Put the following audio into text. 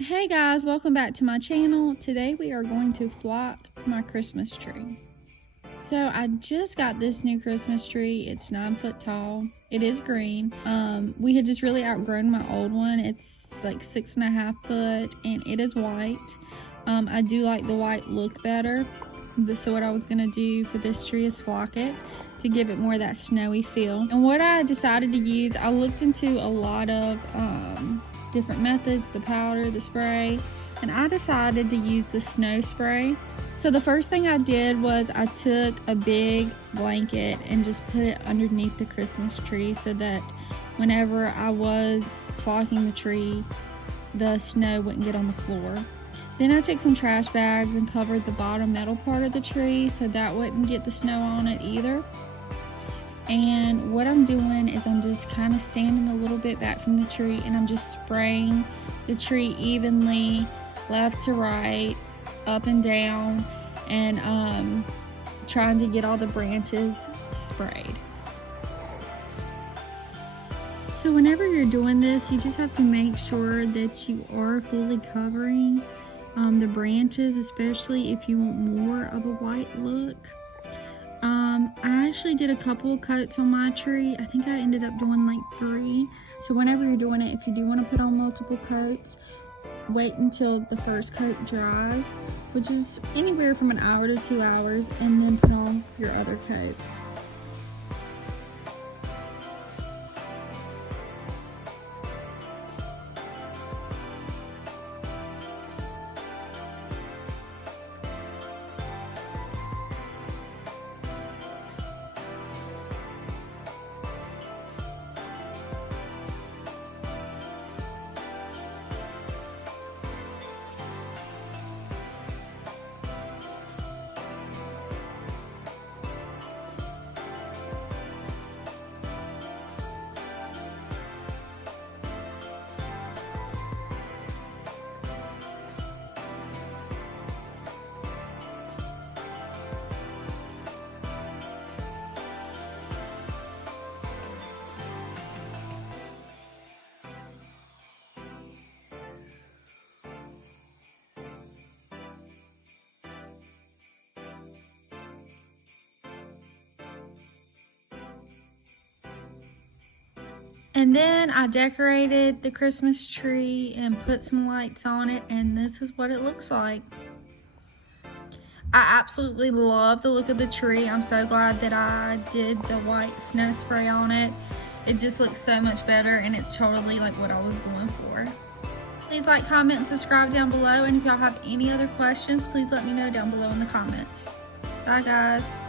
Hey guys, welcome back to my channel. Today we are going to flock my Christmas tree. So I just got this new Christmas tree. It's 9 foot tall. It is green. We had just really outgrown my old one. It's like 6.5 foot and it is white. I do like the white look better. So what I was gonna do for this tree is flock it to give it more of that snowy feel. And what I decided to use, I looked into a lot of different methods, the powder, the spray, and I decided to use the snow spray. So the first thing I did was I took a big blanket and just put it underneath the Christmas tree so that whenever I was flocking the tree, the snow wouldn't get on the floor. Then I took some trash bags and covered the bottom metal part of the tree so that wouldn't get the snow on it either. And what I'm doing is I'm just kind of standing a little bit back from the tree and I'm just spraying the tree evenly, left to right, up and down, and trying to get all the branches sprayed. So whenever you're doing this, you just have to make sure that you are fully covering the branches, especially if you want more of a white look. I actually did a couple of coats on my tree. I think I ended up doing like 3. So whenever you're doing it, if you do want to put on multiple coats, wait until the first coat dries, which is anywhere from an hour to 2 hours, and then put on your other coat. And then I decorated the Christmas tree and put some lights on it, and this is what it looks like. I absolutely love the look of the tree. I'm so glad that I did the white snow spray on it. It just looks so much better, and it's totally like what I was going for. Please like, comment, and subscribe down below, and if y'all have any other questions, please let me know down below in the comments. Bye guys.